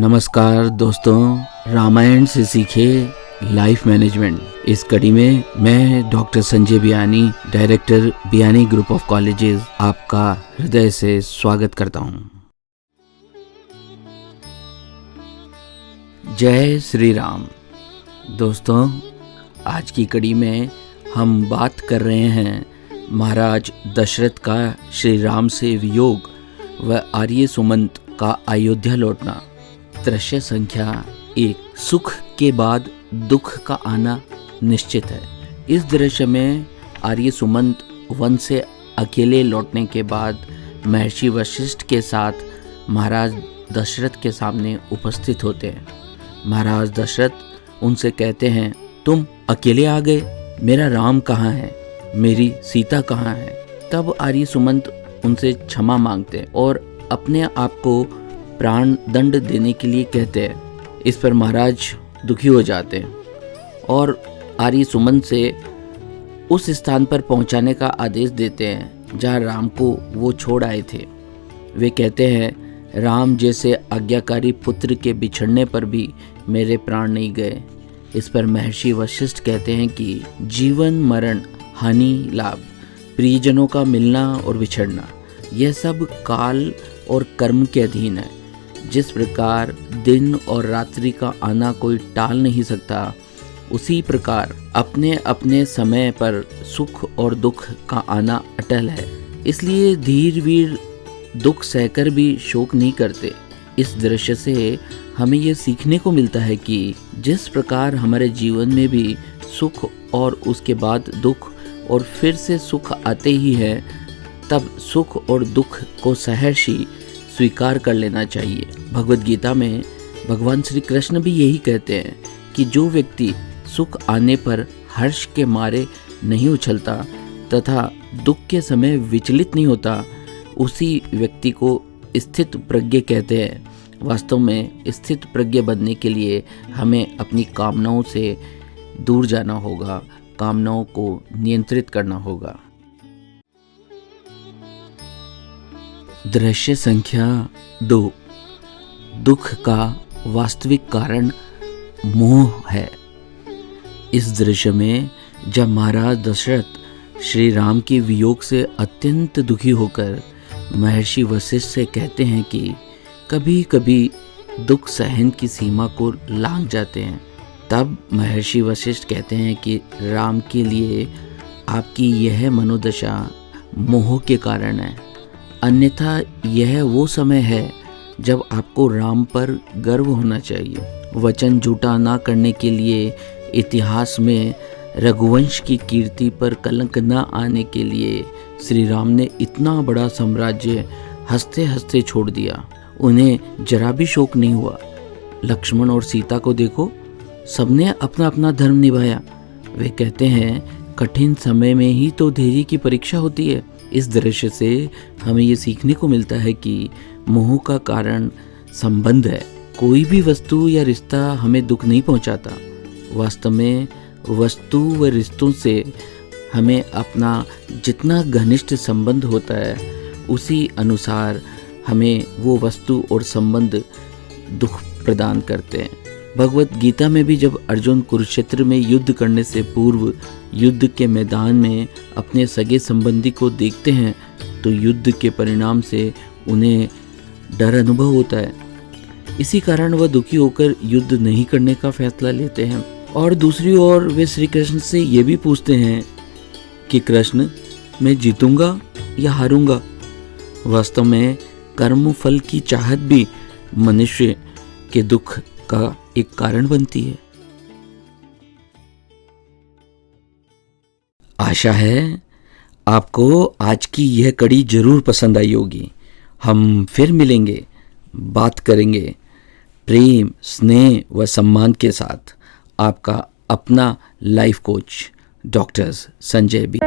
नमस्कार दोस्तों, रामायण से सीखे लाइफ मैनेजमेंट। इस कड़ी में मैं doctor Sanjay Biyani, director Biyani group of colleges, आपका हृदय से स्वागत करता हूं। जय श्री राम। दोस्तों, आज की कड़ी में हम बात कर रहे हैं महाराज दशरथ का श्री राम से वियोग व आर्य सुमंत का अयोध्या लौटना। दृश्य संख्या 1। सुख के बाद दुख का आना निश्चित है। इस दृश्य में आर्य सुमंत वन से अकेले लौटने के बाद महर्षि वशिष्ठ के साथ महाराज दशरथ के सामने उपस्थित होते हैं। महाराज दशरथ उनसे कहते हैं, तुम अकेले आ गए, मेरा राम कहाँ है, मेरी सीता कहाँ है। तब आर्य सुमंत उनसे क्षमा मांगते हैं और अपने आप को प्राण दंड देने के लिए कहते हैं। इस पर महाराज दुखी हो जाते हैं और आर्य सुमंत से उस स्थान पर पहुंचाने का आदेश देते हैं जहां राम को वो छोड़ आए थे। वे कहते हैं, राम जैसे आज्ञाकारी पुत्र के बिछड़ने पर भी मेरे प्राण नहीं गए। इस पर महर्षि वशिष्ठ कहते हैं कि जीवन मरण, हानि लाभ, प्रियजनों का मिलना और बिछड़ना, यह सब काल और कर्म के अधीन है। जिस प्रकार दिन और रात्रि का आना कोई टाल नहीं सकता, उसी प्रकार अपने अपने समय पर सुख और दुख का आना अटल है। इसलिए धीर वीर दुख सहकर भी शोक नहीं करते। इस दृश्य से हमें ये सीखने को मिलता है कि जिस प्रकार हमारे जीवन में भी सुख और उसके बाद दुख और फिर से सुख आते ही है, तब सुख और दुख को सहर्षी स्वीकार कर लेना चाहिए। भगवत गीता में भगवान श्री कृष्ण भी यही कहते हैं कि जो व्यक्ति सुख आने पर हर्ष के मारे नहीं उछलता तथा दुख के समय विचलित नहीं होता, उसी व्यक्ति को स्थित प्रज्ञ कहते हैं। वास्तव में स्थित प्रज्ञ बनने के लिए हमें अपनी कामनाओं से दूर जाना होगा, कामनाओं को नियंत्रित करना होगा। दृश्य संख्या 2। दुख का वास्तविक कारण मोह है। इस दृश्य में जब महाराज दशरथ श्री राम के वियोग से अत्यंत दुखी होकर महर्षि वशिष्ठ से कहते हैं कि कभी कभी दुख सहन की सीमा को लांघ जाते हैं, तब महर्षि वशिष्ठ कहते हैं कि राम के लिए आपकी यह मनोदशा मोह के कारण है, अन्यथा यह वो समय है जब आपको राम पर गर्व होना चाहिए। वचन झूठा ना करने के लिए, इतिहास में रघुवंश की कीर्ति पर कलंक न आने के लिए श्री राम ने इतना बड़ा साम्राज्य हंसते हंसते छोड़ दिया। उन्हें जरा भी शोक नहीं हुआ। लक्ष्मण और सीता को देखो, सबने अपना अपना धर्म निभाया। वे कहते हैं, कठिन समय में ही तो धैर्य की परीक्षा होती है। इस दृश्य से हमें ये सीखने को मिलता है कि मोह का कारण संबंध है। कोई भी वस्तु या रिश्ता हमें दुख नहीं पहुंचाता। वास्तव में वस्तु व रिश्तों से हमें अपना जितना घनिष्ठ संबंध होता है, उसी अनुसार हमें वो वस्तु और संबंध दुख प्रदान करते हैं। भगवत गीता में भी जब अर्जुन कुरुक्षेत्र में युद्ध करने से पूर्व युद्ध के मैदान में अपने सगे संबंधी को देखते हैं, तो युद्ध के परिणाम से उन्हें डर अनुभव होता है। इसी कारण वह दुखी होकर युद्ध नहीं करने का फैसला लेते हैं। और दूसरी ओर वे श्री कृष्ण से ये भी पूछते हैं कि कृष्ण, मैं जीतूंगा या हारूंगा। वास्तव में कर्म फल की चाहत भी मनुष्य के दुख का एक कारण बनती है। आशा है आपको आज की यह कड़ी जरूर पसंद आई होगी। हम फिर मिलेंगे, बात करेंगे प्रेम, स्नेह व सम्मान के साथ। आपका अपना life coach doctor Sanjay B.